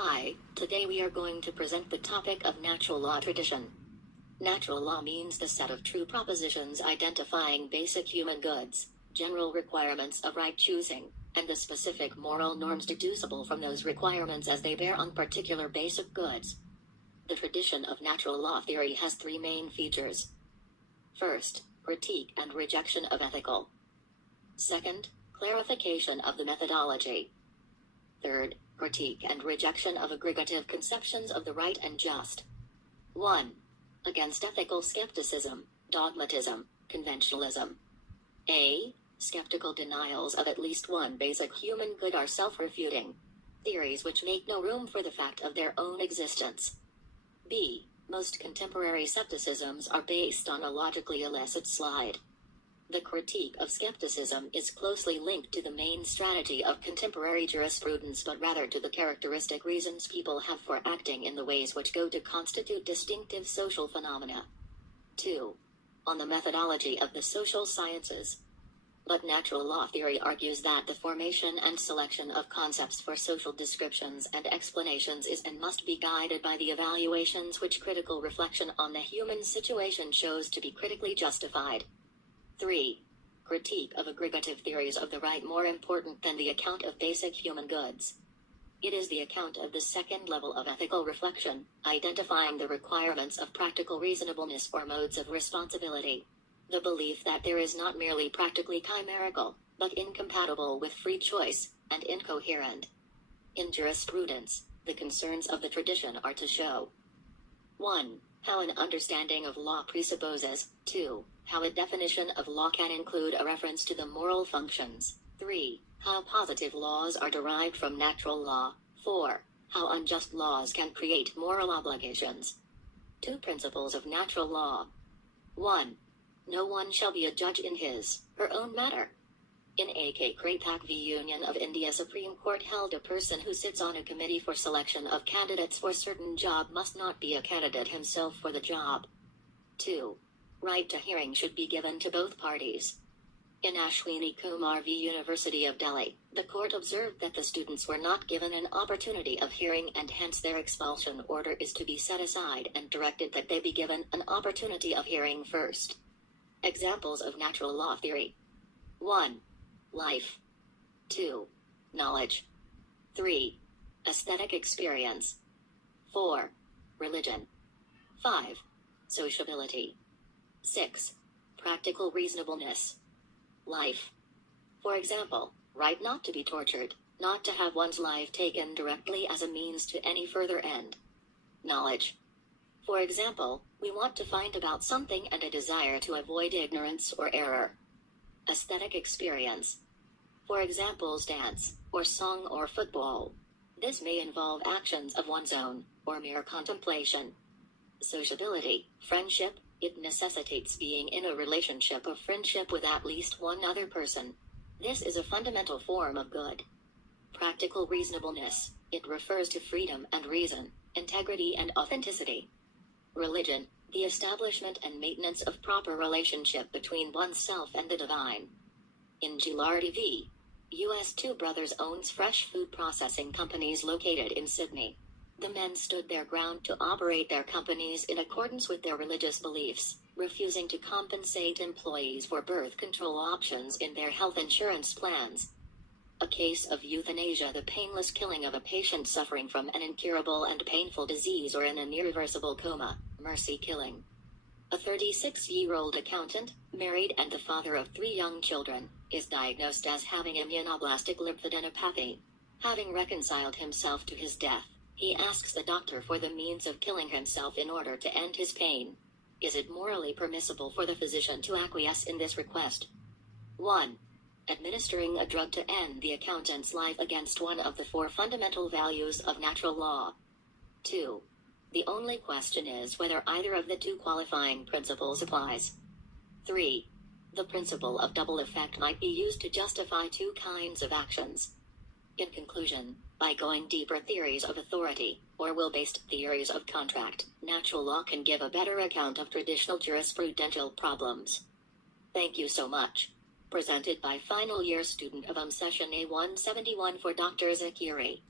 Hi, today we are going to present the topic of natural law tradition. Natural law means the set of true propositions identifying basic human goods, general requirements of right choosing, and the specific moral norms deducible from those requirements as they bear on particular basic goods. The tradition of natural law theory has three main features. First, critique and rejection of ethical. Second, clarification of the methodology. Third, critique and rejection of aggregative conceptions of the right and just. 1. Against ethical skepticism, dogmatism, conventionalism. A. Skeptical denials of at least one basic human good are self-refuting theories which make no room for the fact of their own existence. B. Most contemporary skepticisms are based on a logically illicit slide. The critique of skepticism is closely linked to the main strategy of contemporary jurisprudence, but rather to the characteristic reasons people have for acting in the ways which go to constitute distinctive social phenomena. 2. On the methodology of the social sciences. But natural law theory argues that the formation and selection of concepts for social descriptions and explanations is and must be guided by the evaluations which critical reflection on the human situation shows to be critically justified. 3. Critique of aggregative theories of the right more important than the account of basic human goods. It is the account of the second level of ethical reflection, identifying the requirements of practical reasonableness or modes of responsibility. The belief that there is not merely practically chimerical, but incompatible with free choice, and incoherent. In jurisprudence, the concerns of the tradition are to show 1. How an understanding of law presupposes. 2. How a definition of law can include a reference to the moral functions. 3. How positive laws are derived from natural law. 4. How unjust laws can create moral obligations. 2 Principles of natural law. 1. No one shall be a judge in his, her own matter. In A.K. Krapak v. Union of India, Supreme Court held a person who sits on a committee for selection of candidates for certain job must not be a candidate himself for the job. 2. Right to hearing should be given to both parties. In Ashwini Kumar v. University of Delhi, the court observed that the students were not given an opportunity of hearing and hence their expulsion order is to be set aside, and directed that they be given an opportunity of hearing first. Examples of natural law theory. 1. Life. 2. Knowledge. 3. Aesthetic experience. 4. Religion. 5. Sociability. 6. Practical reasonableness. Life. For example, right not to be tortured, not to have one's life taken directly as a means to any further end. Knowledge. For example, we want to find about something and a desire to avoid ignorance or error. Aesthetic experience. For example, dance, or song or football. This may involve actions of one's own, or mere contemplation. Sociability, friendship. It necessitates being in a relationship of friendship with at least one other person. This is a fundamental form of good. Practical reasonableness. It refers to freedom and reason, integrity and authenticity. Religion, the establishment and maintenance of proper relationship between oneself and the divine. In Gilardi v. U.S. two brothers owns fresh food processing companies located in Sydney. The men stood their ground to operate their companies in accordance with their religious beliefs, refusing to compensate employees for birth control options in their health insurance plans. A case of euthanasia, the painless killing of a patient suffering from an incurable and painful disease or in an irreversible coma, mercy killing. A 36-year-old accountant, married and the father of 3 young children, is diagnosed as having immunoblastic lymphadenopathy. Having reconciled himself to his death, he asks the doctor for the means of killing himself in order to end his pain. Is it morally permissible for the physician to acquiesce in this request? 1. Administering a drug to end the accountant's life against one of the 4 fundamental values of natural law. 2. The only question is whether either of the 2 qualifying principles applies. 3. The principle of double effect might be used to justify 2 kinds of actions. In conclusion, by going deeper, theories of authority, or will-based theories of contract, natural law can give a better account of traditional jurisprudential problems. Thank you so much. Presented by final year student of session A171 for Dr. Zakiri.